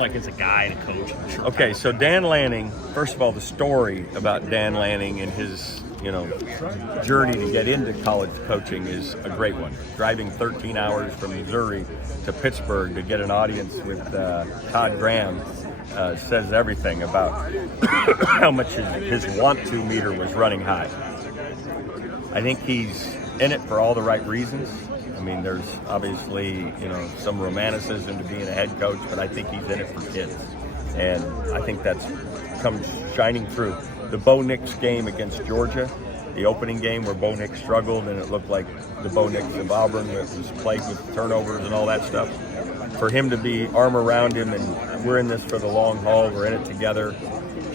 Like as a guy and a coach. Sure. Okay, so Dan Lanning, first of all, the story about Dan Lanning and his, journey to get into college coaching is a great one. Driving 13 hours from Missouri to Pittsburgh to get an audience with Todd Graham says everything about how much his want-to meter was running high. I think he's in it for all the right reasons. I mean, there's obviously, some romanticism to being a head coach, but I think he's in it for kids. And I think that's comes shining through. The Bo Nix game against Georgia, the opening game where Bo Nix struggled and it looked like the Bo Nix of Auburn that was plagued with turnovers and all that stuff. For him to be arm around him and we're in this for the long haul, we're in it together,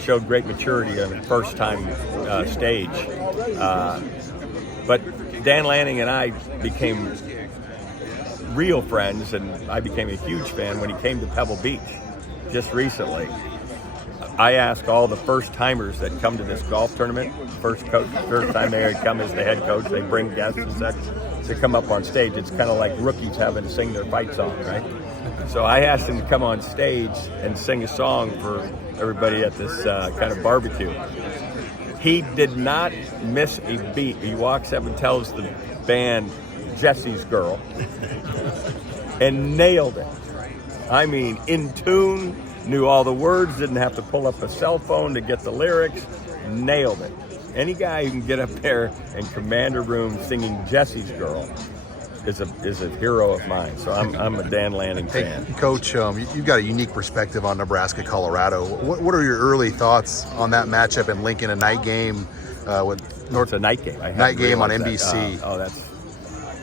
showed great maturity on the first time stage. But Dan Lanning and I became real friends, and I became a huge fan when he came to Pebble Beach just recently. I ask all the first-timers that come to this golf tournament, first time they come as the head coach, they bring guests and such to come up on stage. It's kind of like rookies having to sing their fight song, right? So I asked him to come on stage and sing a song for everybody at this kind of barbecue. He did not miss a beat. He walks up and tells the band, Jesse's Girl, and nailed it. I mean, in tune, knew all the words, didn't have to pull up a cell phone to get the lyrics, nailed it. Any guy who can get up there and command a room singing Jesse's Girl is a hero of mine. So I'm a Dan Lanning fan. Hey, Coach, you've got a unique perspective on Nebraska, Colorado. What are your early thoughts on that matchup in Lincoln, a night game with North? It's a night game. Night game on NBC.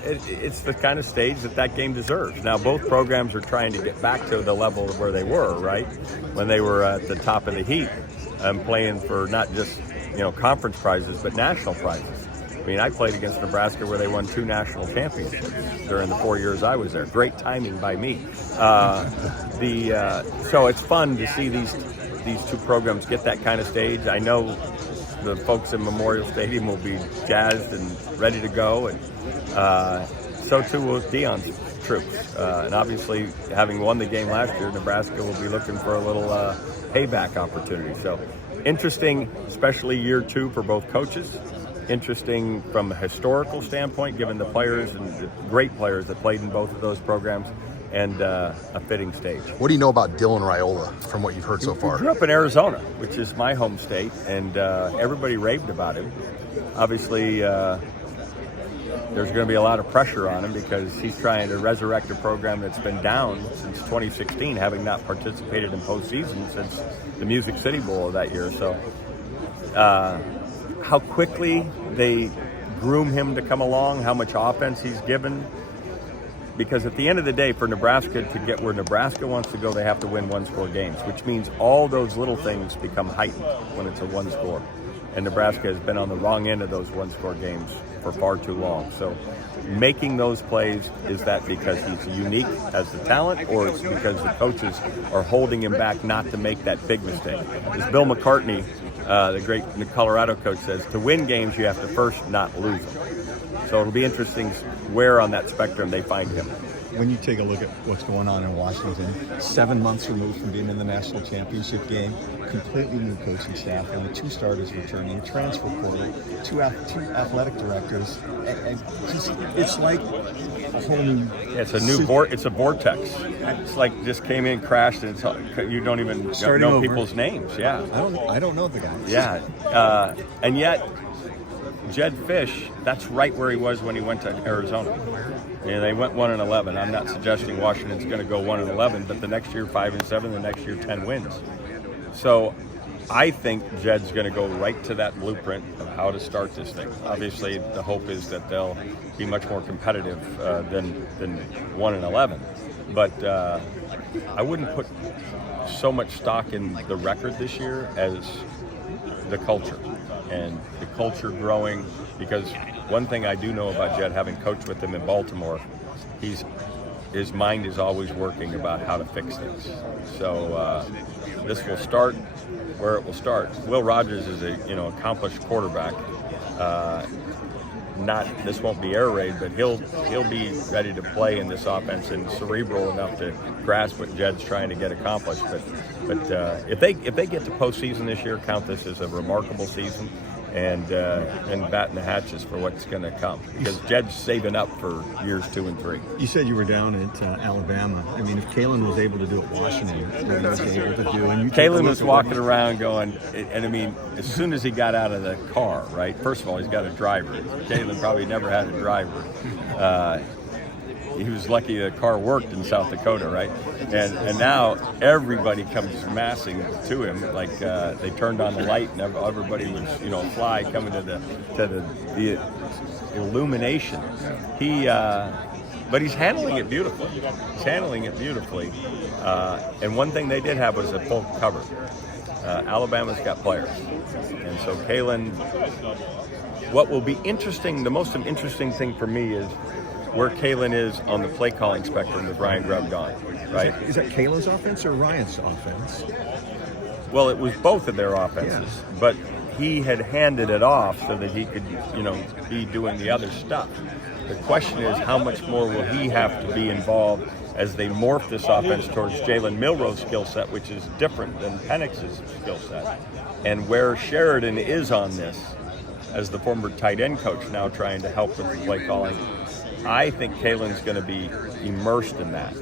It's the kind of stage that game deserves. Now, both programs are trying to get back to the level of where they were, right? When they were at the top of the heap and playing for not just, conference prizes, but national prizes. I mean, I played against Nebraska where they won 2 national championships during the 4 years I was there. Great timing by me. So it's fun to see these two programs get that kind of stage. I know the folks in Memorial Stadium will be jazzed and ready to go, and so too will Deion's troops. And obviously, having won the game last year, Nebraska will be looking for a little payback opportunity. So interesting, especially year 2 for both coaches. Interesting from a historical standpoint, given the players and the great players that played in both of those programs, and a fitting stage. What do you know about Dylan Raiola from what you've heard so far? He grew up in Arizona, which is my home state, and everybody raved about him. Obviously, there's going to be a lot of pressure on him because he's trying to resurrect a program that's been down since 2016, having not participated in postseason since the Music City Bowl of that year. So how quickly they groom him to come along, how much offense he's given. Because at the end of the day, for Nebraska to get where Nebraska wants to go, they have to win one-score games, which means all those little things become heightened when it's a one-score. And Nebraska has been on the wrong end of those one-score games for far too long. So making those plays, is that because he's unique as the talent, or it's because the coaches are holding him back not to make that big mistake? As Bill McCartney, the great Colorado coach, says, to win games, you have to first not lose them. So it'll be interesting where on that spectrum they find him. When you take a look at what's going on in Washington, 7 months removed from being in the national championship game, completely new coaching staff, only 2 starters returning, transfer portal, two athletic directors, and it's like a whole new. It's a new it's a vortex. It's like just came in, crashed, and you don't even know people's names. Yeah, I don't know the guys. Yeah, and yet Jed Fish, that's right where he was when he went to Arizona. And they went 1-11. I'm not suggesting Washington's going to go 1-11, but the next year 5-7, the next year 10 wins. So I think Jed's going to go right to that blueprint of how to start this thing. Obviously, the hope is that they'll be much more competitive than 1-11. But I wouldn't put so much stock in the record this year as the culture. And the culture growing, because one thing I do know about Jed, having coached with him in Baltimore, his mind is always working about how to fix things. So this will start where it will start. Will Rogers is a accomplished quarterback. this won't be air raid, but he'll be ready to play in this offense and cerebral enough to grasp what Jed's trying to get accomplished. But if they get to postseason this year, count this as a remarkable season, and batting the hatches for what's going to come, because Jed's saving up for years 2 and 3. You said you were down at Alabama. I mean, if Kalen was able to do it at Washington, what he was able to do, and Kalen was walking around going, and I mean, as soon as he got out of the car, right? First of all, he's got a driver. Kalen probably never had a driver. He was lucky the car worked in South Dakota, right? And now everybody comes massing to him, like they turned on the light and everybody was, fly coming to the illumination. But he's handling it beautifully. And one thing they did have was a full cover. Alabama's got players, and so Kalen. What will be interesting, the most interesting thing for me is where Kalen is on the play calling spectrum with Ryan Grubb gone, right? Is that Kalen's offense or Ryan's offense? Well, it was both of their offenses, but he had handed it off so that he could, be doing the other stuff. The question is, how much more will he have to be involved as they morph this offense towards Jalen Milroe's skill set, which is different than Penix's skill set, and where Sheridan is on this as the former tight end coach, now trying to help with the play calling. I think Kalen's going to be immersed in that,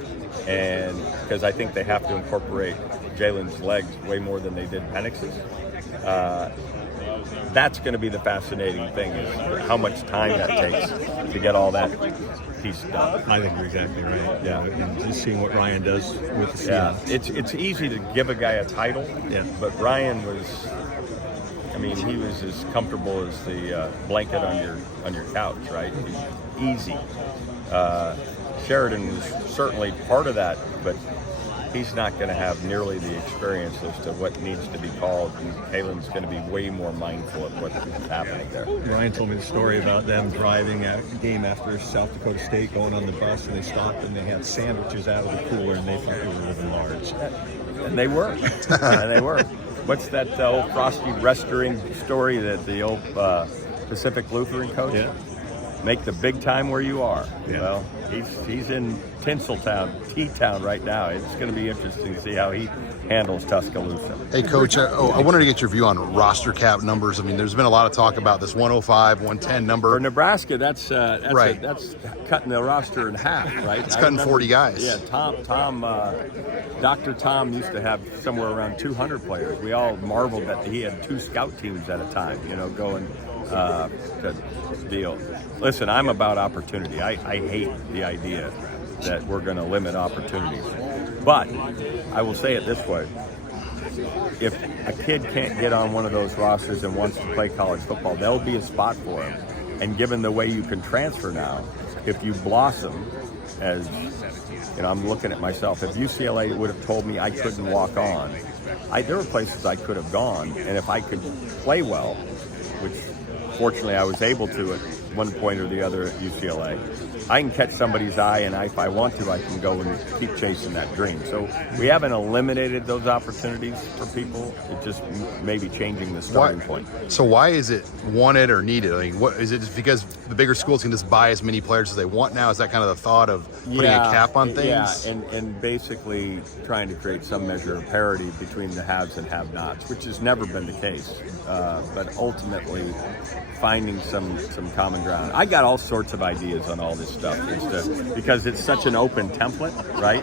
and because I think they have to incorporate Jalen's legs way more than they did Penix's. That's going to be the fascinating thing, is how much time that takes to get all that piece done. I think you're exactly right. Yeah, and just seeing what Ryan does with the Seahawks. It's easy to give a guy a title, but Ryan was. I mean, he was as comfortable as the blanket on your couch, right? Easy. Sheridan was certainly part of that, but he's not going to have nearly the experience as to what needs to be called, and Kalen's going to be way more mindful of what's happening there. Ryan told me the story about them driving a game after South Dakota State, going on the bus, and they stopped and they had sandwiches out of the cooler, and they thought they were living large. And they were. And they were. What's that old Frosty Restaurant story that the old Pacific Lutheran coach? Yeah. Make the big time where you are. Yeah. Well, he's in Tinseltown, T-Town right now. It's going to be interesting to see how he handles Tuscaloosa. Hey, Coach, I wanted to get your view on roster cap numbers. I mean, there's been a lot of talk about this 105, 110 number. For Nebraska, that's right. That's cutting the roster in half, right? It's cutting 40 guys. Yeah, Dr. Tom used to have somewhere around 200 players. We all marveled that he had 2 scout teams at a time, going to deal. Listen, I'm about opportunity. I hate the idea that we're going to limit opportunities. But I will say it this way. If a kid can't get on one of those rosters and wants to play college football, there'll be a spot for him. And given the way you can transfer now, if you blossom as, I'm looking at myself, if UCLA would have told me I couldn't walk on, there were places I could have gone. And if I could play well, which fortunately I was able to at one point or the other at UCLA, I can catch somebody's eye, and if I want to, I can go and keep chasing that dream. So we haven't eliminated those opportunities for people. It just may be changing the starting point. So why is it wanted or needed? I mean, what is it? Just because the bigger schools can just buy as many players as they want now? Is that kind of the thought of putting a cap on things? Yeah, and basically trying to create some measure of parity between the haves and have-nots, which has never been the case. But ultimately, finding some common ground. I got all sorts of ideas on all this stuff because it's such an open template, right?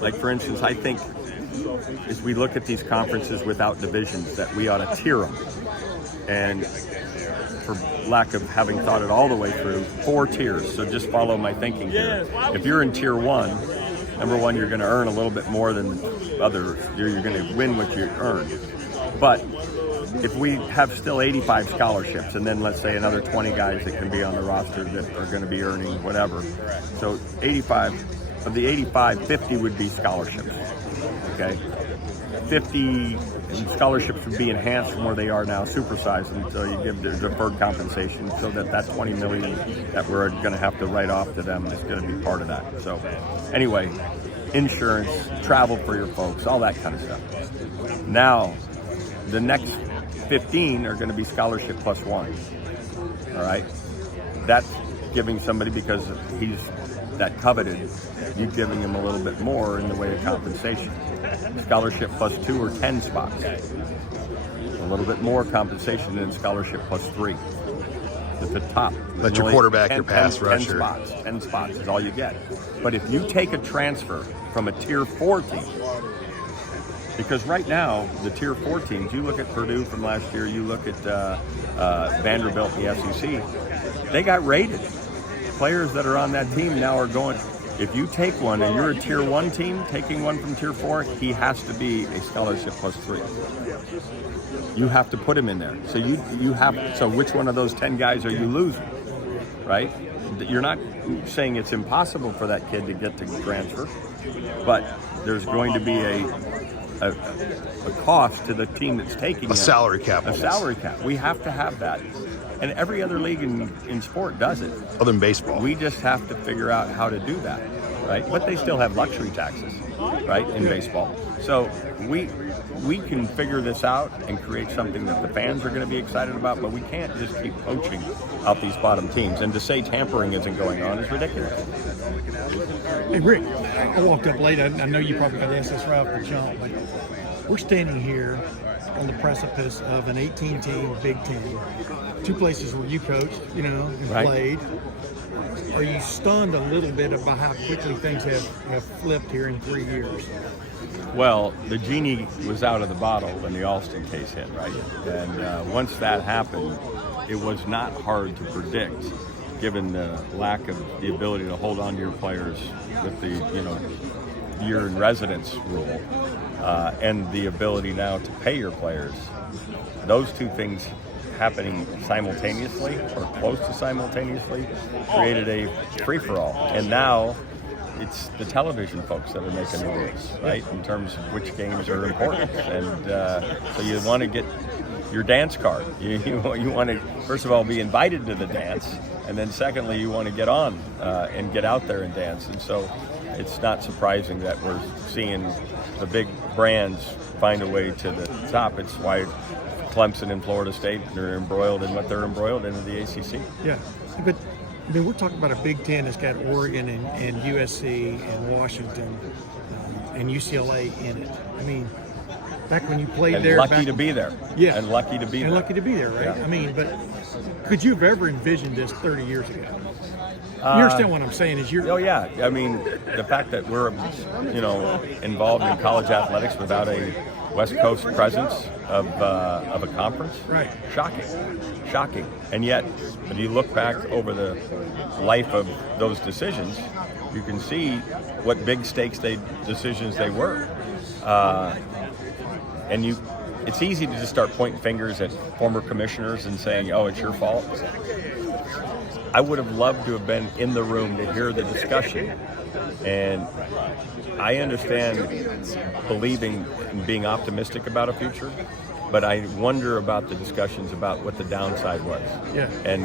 Like, for instance, I think as we look at these conferences without divisions, that we ought to tier them. And for lack of having thought it all the way through, 4 tiers. So just follow my thinking here. If you're in tier 1, number 1, you're going to earn a little bit more than others. You're going to win what you earn. But if we have still 85 scholarships, and then let's say another 20 guys that can be on the roster that are going to be earning whatever. So 85, of the 85, 50 would be scholarships, okay? 50 scholarships would be enhanced from where they are now, supersized, until you give the deferred compensation so that $20 million that we're going to have to write off to them is going to be part of that. So anyway, insurance, travel for your folks, all that kind of stuff. Now, the next 15 are going to be scholarship plus one. All right, that's giving somebody, because he's that coveted, you're giving him a little bit more in the way of compensation. Scholarship plus 2 or 10 spots, a little bit more compensation than scholarship plus 3. At the top, Let your quarterback, your pass rusher. 10 spots is all you get. But if you take a transfer from a tier 4 team, because right now the tier 4 teams, you look at Purdue from last year, you look at Vanderbilt in the SEC, they got rated. Players that are on that team now are going, if you take one and you're a tier 1 team, taking one from tier 4, he has to be a scholarship plus 3. You have to put him in there. So you have, so which one of those 10 guys are you losing, right? You're not saying it's impossible for that kid to get to transfer, but there's going to be a cost to the team that's taking him. Salary cap. A salary cap. We have to have that. And every other league in sport does it. Other than baseball. We just have to figure out how to do that, right? But they still have luxury taxes, right, in baseball. So we can figure this out and create something that the fans are going to be excited about, but we can't just keep poaching out these bottom teams. And to say tampering isn't going on is ridiculous. Hey, Rick, I walked up late. I know you probably got to ask this right off the jump, but we're standing here on the precipice of an 18-team Big Ten, 2 places where you coached, and Right. played. Are you stunned a little bit about how quickly things have flipped here in 3 years? Well, the genie was out of the bottle when the Alston case hit, right? And once that happened, it was not hard to predict, given the lack of the ability to hold on to your players with the, year in residence rule, and the ability now to pay your players. Those 2 things happening simultaneously or close to simultaneously created a free-for-all. And now it's the television folks that are making the rules, right, in terms of which games are important. And so you want to get your dance card. You want to, first of all, be invited to the dance, and then secondly, you want to get on and get out there and dance. And so it's not surprising that we're seeing the big brands find a way to the top. It's why Clemson and Florida State are embroiled in what they're embroiled in the ACC. Yeah, but we're talking about a Big Ten that's got Oregon and USC and Washington and UCLA in it. Back when you played And there, lucky to be there. Yeah, and lucky to be and there. lucky to be there, right? Yeah. But could you have ever envisioned this 30 years ago? You understand what I'm saying? Oh yeah, the fact that we're, involved in college athletics without a West Coast presence of a conference, right? Shocking. And yet, if you look back over the life of those decisions, you can see what big stakes decisions they were. And it's easy to just start pointing fingers at former commissioners and saying, "Oh, it's your fault." I would have loved to have been in the room to hear the discussion. And I understand believing and being optimistic about a future, but I wonder about the discussions about what the downside was. Yeah. And,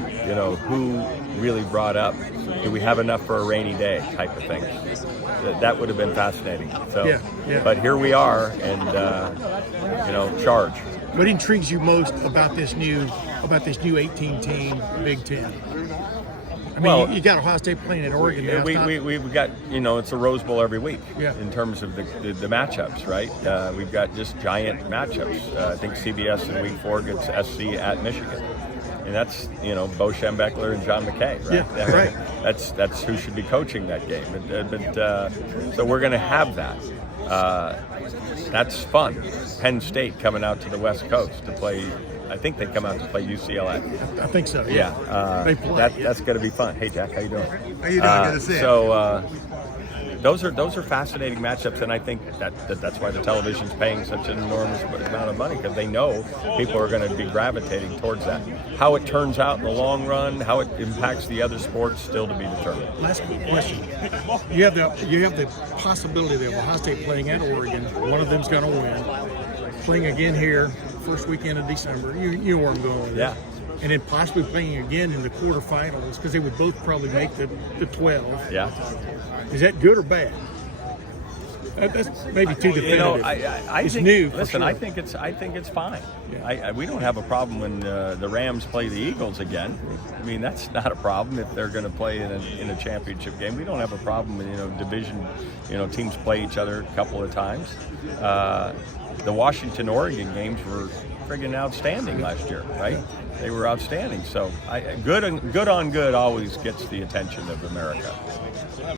who really brought up, do we have enough for a rainy day type of thing. That would have been fascinating. So, Yeah. But here we are, and, charge. What intrigues you most about this new 18-team Big Ten? You got Ohio State playing at Oregon now. We've got, it's a Rose Bowl every week. Yeah. In terms of the matchups, right? We've got just giant matchups. I think CBS in week 4 gets SC at Michigan. And that's, Bo Schembechler and John McKay, right? Yeah, right. That's who should be coaching that game. So we're going to have that. That's fun. Penn State coming out to the West Coast to play. I think they come out to play UCLA. I think so. Yeah. They play. That's going to be fun. Hey, Jack, how you doing? How you doing? Good to see you. So those are fascinating matchups, and I think that's why the television's paying such an enormous amount of money, because they know people are going to be gravitating towards that. How it turns out in the long run, how it impacts the other sports, still to be determined. Last question: you have the possibility of Ohio State playing at Oregon. One of them's going to win. Playing again here, first weekend of December. You know where I'm going with this. Yeah. And then possibly playing again in the quarterfinals, because they would both probably make the 12. Yeah. Is that good or bad? That's maybe too definitive. You know, I it's think, new. For listen, sure. I think it's fine. Yeah. We don't have a problem when the Rams play the Eagles again. I mean, that's not a problem if they're going to play in a championship game. We don't have a problem when division teams play each other a couple of times. The Washington-Oregon games were friggin' outstanding last year, right? They were outstanding. So good on good always gets the attention of America.